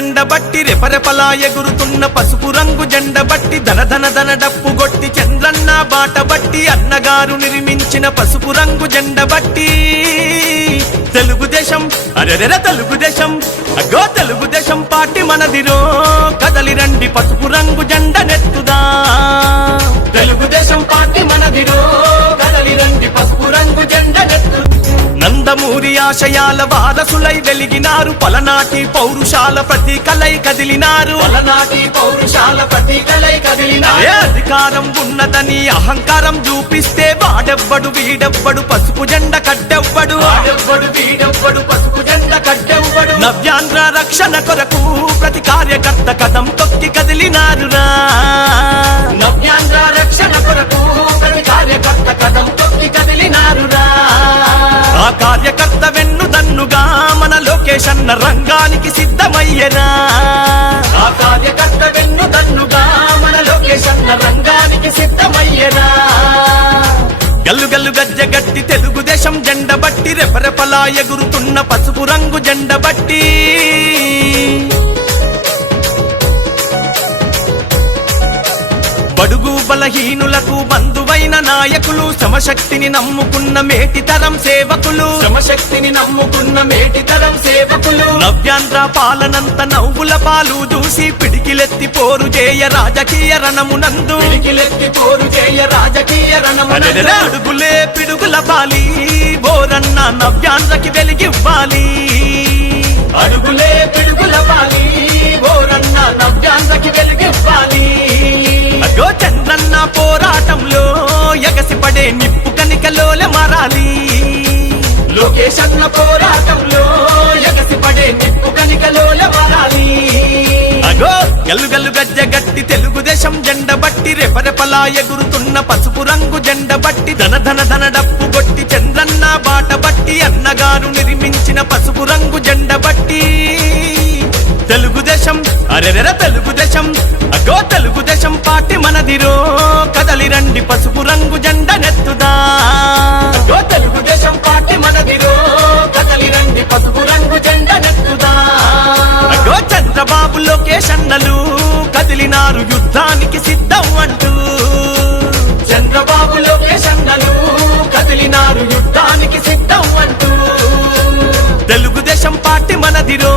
జెండబట్టి రెపరెపలా ఎగురుతున్న పసుపు రంగు జెండబట్టి ధన ధన ధన డప్పు గొట్టి చంద్రన్న బాట బట్టి అన్నగారు నిర్మించిన పసుపు రంగు జెండబట్టి తెలుగుదేశం అరెరెర తెలుగుదేశం అగో తెలుగుదేశం పార్టీ మనదిరో కదలి రండి పసుపు రంగు జెండ నెత్తుదా తెలుగుదేశం పార్టీ మనదిరో కదలి రండి పసుపు రంగు జెండ నెత్తు నందమూరి ఆశయాల వారసులై వెలిగినారు పలనాటి పౌరుషాల ప్రతీకలై కదిలినారు పలనాటి పౌరుషాల ప్రతీకలై కదిలినారు అధికారం ఉన్నదని అహంకారం చూపిస్తే వాడెవ్వడు వీడెవ్వడు పసుపు జెండ కట్టెవ్వడు వాడెవ్వడు వీడెవ్వడు పసుపు జెండ కట్టెవ్వడు నవ్యాంధ్ర రక్షణ కొరకు ప్రతి కార్యకర్త కదం తొక్కి కదిలినారురా నవ్యాంధ్ర రక్షణ కొరకు ప్రతి కార్యకర్త కదం తొక్కి కదిలినారురా ఆ కార్యకర్త వెన్నుదన్నుగా మన లోకేష్ అన్న రంగానికి సిద్ధమయ్యనా ఆ కార్యకర్త వెన్నుదన్నుగా మన లోకేష్ అన్న రంగానికి సిద్ధమయ్యనా గల్లు గల్లు గజ్జ గట్టి తెలుగుదేశం జెండ బట్టి రెపరెపలా ఎగురుతున్న పసుపు రంగు జెండ బట్టి బడుగు బలహీనులకు బంధువైన నాయకులు శ్రమశక్తిని నమ్ముకున్న మేటితరం సేవకులు శ్రమశక్తిని నమ్ముకున్న మేటితరం సేవకులు నవ్యాంధ్ర పాలనంత నవ్వుల పాలు చూసి పిడికిలెత్తి పోరు చేయ రాజకీయ రణమునందు పిడికిలెత్తి పోరు చేయ రాజకీయ రణమునందు అడుగులే పిడుగుల బాలి బోరన్న నవ్యాంధ్రకి వెలిగివ్వాలి అడుగులే పిడుగుల బాలి బోరన్న నవ్యాంధ్రకి వెలిగివ్వాలి అగో చంద్రన్న పోరాటంలో ఎగసిపడే నిప్పు కనికలోల మారాలి లోకేష్ అన్న పోరాటంలో ఎగసిపడే నిప్పు కనికలోల మారాలి అగో గల్లు గల్లు గజ్జ గట్టి తెలుగుదేశం జెండ బట్టి రెపరెపలా ఎగురుతున్న పసుపు రంగు జెండ బట్టి ధన ధన ధన డప్పు గొట్టి చంద్రన్న బాట బట్టి అన్నగారు నిర్మించిన పసుపు రంగు జెండ బట్టి తెలుగుదేశం అరెరెర తెలుగుదేశం అగో తెలుగుదేశం పార్టీ మనదిరో కదలి రండి పసుపు రంగు జెండ నెత్తుదా అగో తెలుగుదేశం పార్టీ మనదిరో కదలి రండి పసుపు రంగు జెండ నెత్తుదా అగో చంద్రబాబు లోకేష్ అన్నలు కదిలినారు యుద్ధానికి సిద్ధం అంటూ చంద్రబాబు లోకేష్ అన్నలు కదిలినారు యుద్ధానికి సిద్ధం అంటూ తెలుగుదేశం పార్టీ మనదిరో